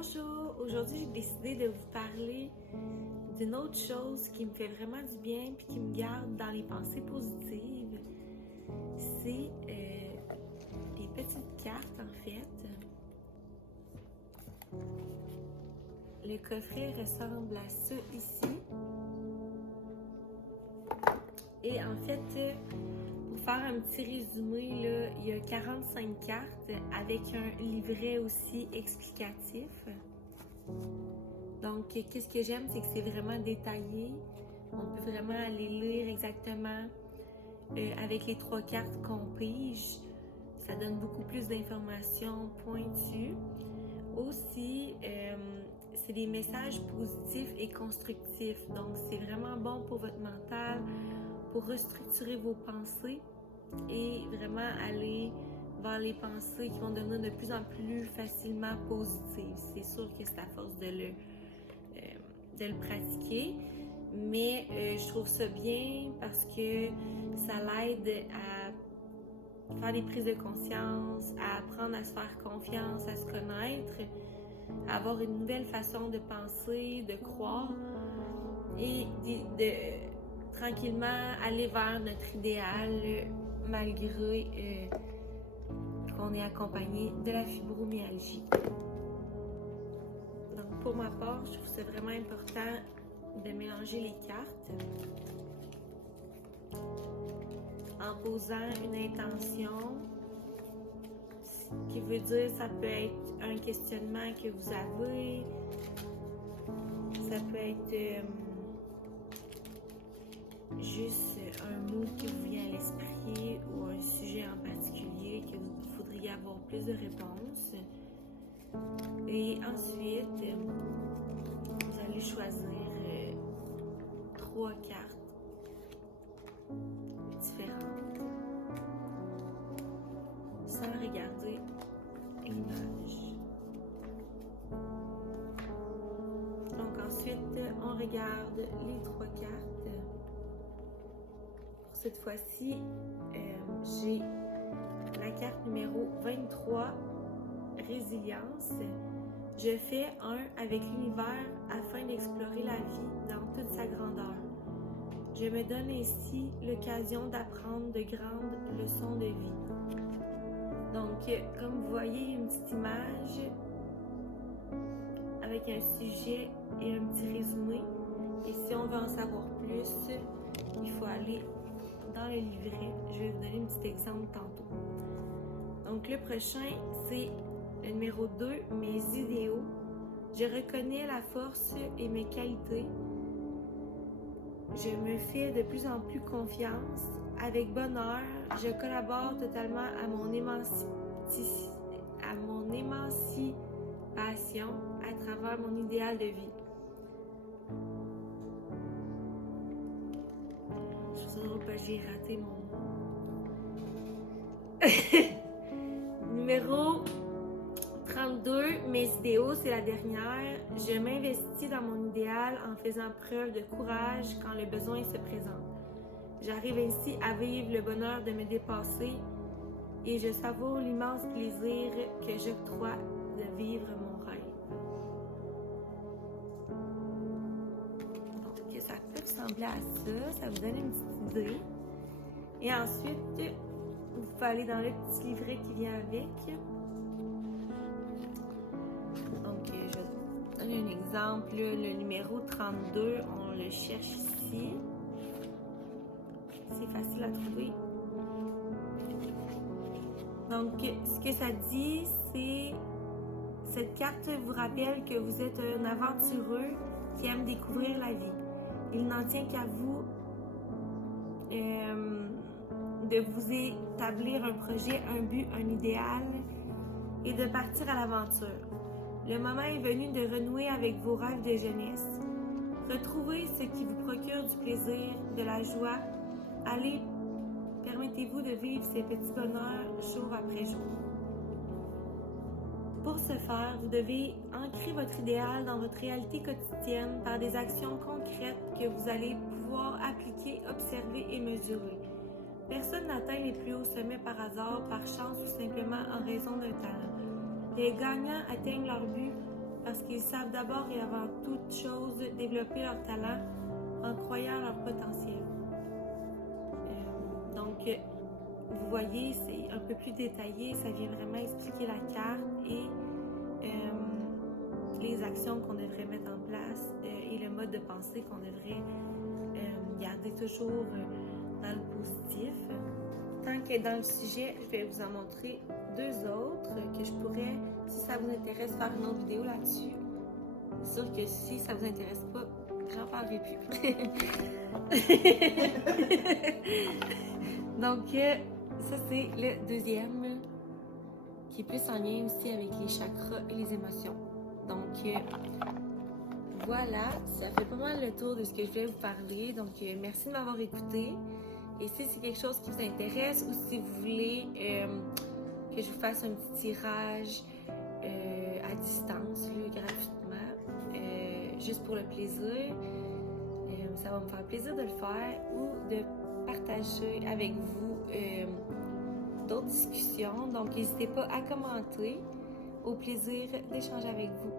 Bonjour, aujourd'hui j'ai décidé de vous parler d'une autre chose qui me fait vraiment du bien puis qui me garde dans les pensées positives. C'est des petites cartes en fait. Le coffret ressemble à ça ici. Et en fait, pour faire un petit résumé, là, il y a 45 cartes avec un livret aussi explicatif. Donc, qu'est-ce que j'aime, c'est que c'est vraiment détaillé. On peut vraiment aller lire exactement avec les 3 cartes qu'on pige. Ça donne beaucoup plus d'informations pointues. Aussi, c'est des messages positifs et constructifs. Donc, c'est vraiment bon pour votre mental, pour restructurer vos pensées et vraiment aller vers les pensées qui vont devenir de plus en plus facilement positives. C'est sûr que c'est à force de le pratiquer, mais je trouve ça bien parce que ça l'aide à faire des prises de conscience, à apprendre à se faire confiance, à se connaître, à avoir une nouvelle façon de penser, de croire et de tranquillement aller vers notre idéal malgré qu'on est accompagné de la fibromyalgie. Donc pour ma part, je trouve que c'est vraiment important de mélanger les cartes en posant une intention, ce qui veut dire ça peut être un questionnement que vous avez, ça peut être juste un mot qui vous vient à l'esprit ou un sujet en particulier que vous voudriez avoir plus de réponses. Et ensuite, vous allez choisir 3 cartes différentes sans regarder l'image. Donc ensuite, on regarde les 3 cartes. Pour cette fois-ci, j'ai la carte numéro 23, Résilience. Je fais un avec l'univers afin d'explorer la vie dans toute sa grandeur. Je me donne ainsi l'occasion d'apprendre de grandes leçons de vie. Donc, comme vous voyez, une petite image avec un sujet et un petit résumé. Et si on veut en savoir plus, il faut aller dans le livret. Je vais vous donner un petit exemple tantôt. Donc, le prochain, c'est le numéro 2, mes idéaux. Je reconnais la force et mes qualités. Je me fais de plus en plus confiance. Avec bonheur, je collabore totalement à mon émancipation à travers mon idéal de vie. Je suis sûre que j'ai raté mon numéro 32, mes idéaux, c'est la dernière. Je m'investis dans mon idéal en faisant preuve de courage quand le besoin se présente. J'arrive ainsi à vivre le bonheur de me dépasser et je savoure l'immense plaisir que j'octroie de vivre mon rêve. Donc, ça peut ressembler à ça, ça vous donne une petite idée. Et ensuite, vous pouvez aller dans le petit livret qui vient avec. Donc, je vais vous donner un exemple. Le numéro 32, on le cherche ici. C'est facile à trouver. Donc, ce que ça dit, c'est cette carte vous rappelle que vous êtes un aventureux qui aime découvrir la vie. Il n'en tient qu'à vous de vous établir un projet, un but, un idéal et de partir à l'aventure. Le moment est venu de renouer avec vos rêves de jeunesse. Retrouvez ce qui vous procure du plaisir, de la joie. Allez, permettez-vous de vivre ces petits bonheurs jour après jour. Pour ce faire, vous devez ancrer votre idéal dans votre réalité quotidienne par des actions concrètes que vous allez pouvoir appliquer, observer et mesurer. Personne n'atteint les plus hauts sommets par hasard, par chance ou simplement en raison d'un talent. Les gagnants atteignent leur but parce qu'ils savent d'abord et avant toute chose développer leur talent en croyant à leur potentiel. Donc, vous voyez, c'est un peu plus détaillé, ça vient vraiment expliquer la carte et les actions qu'on devrait mettre en place et le mode de pensée qu'on devrait garder toujours dans le positif. Tant qu'être dans le sujet, je vais vous en montrer deux autres que je pourrais, si ça vous intéresse, faire une autre vidéo là-dessus. C'est sûr que si ça vous intéresse pas, j'en parlerai plus. Donc, ça c'est le deuxième qui est plus en lien aussi avec les chakras et les émotions. Donc, voilà, ça fait pas mal le tour de ce que je voulais vous parler. Donc, merci de m'avoir écouté. Et si c'est quelque chose qui vous intéresse ou si vous voulez que je vous fasse un petit tirage à distance, gratuitement, juste pour le plaisir, ça va me faire plaisir de le faire ou de partager avec vous d'autres discussions. Donc, n'hésitez pas à commenter. Au plaisir d'échanger avec vous.